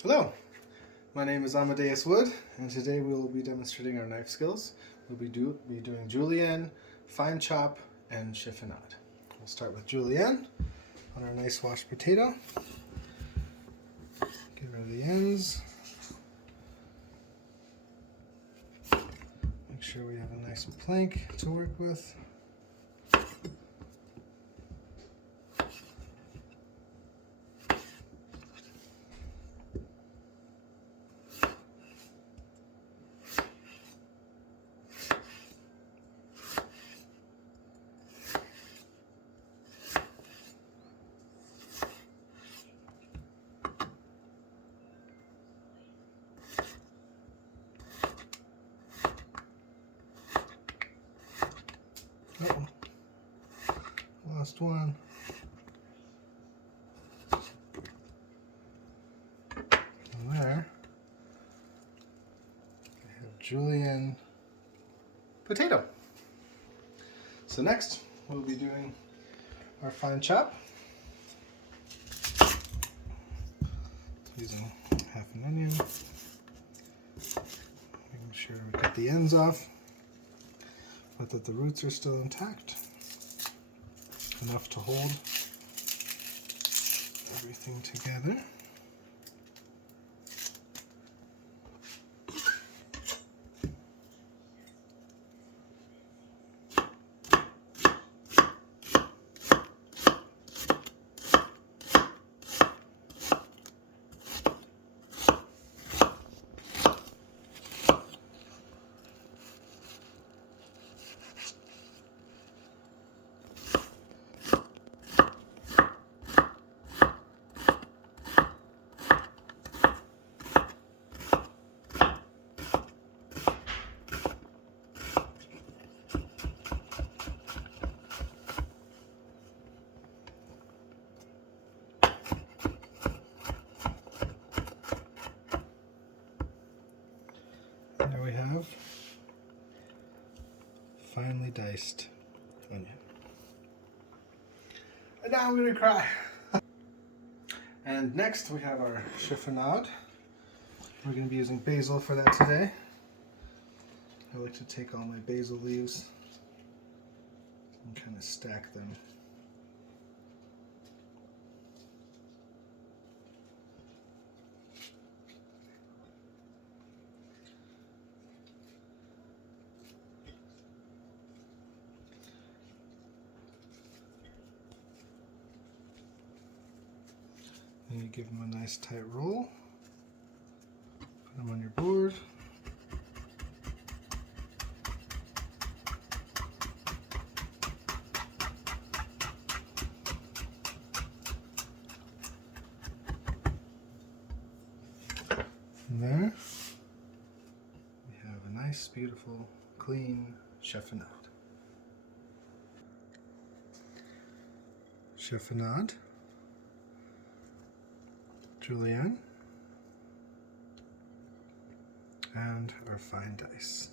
Hello, my name is Amadeus Wood, and today we will be demonstrating our knife skills. We'll be doing julienne, fine chop, and cheffanade. We'll start with julienne on our nice washed potato. Get rid of the ends. Make sure we have a nice plank to work with. Uh-oh. Lost one. And there, I have julienne potato. So next, we'll be doing our fine chop. Using half an onion. Making sure we get the ends off, but that the roots are still intact. Enough to hold everything together. There we have finely diced onion. And now I'm going to cry. And next we have our cheffanade. We're going to be using basil for that today. I like to take all my basil leaves and kind of stack them. And you give them a nice tight roll. Put them on your board. And there we have a nice, beautiful, clean cheffanade. Cheffanade, julienne, and our fine dice.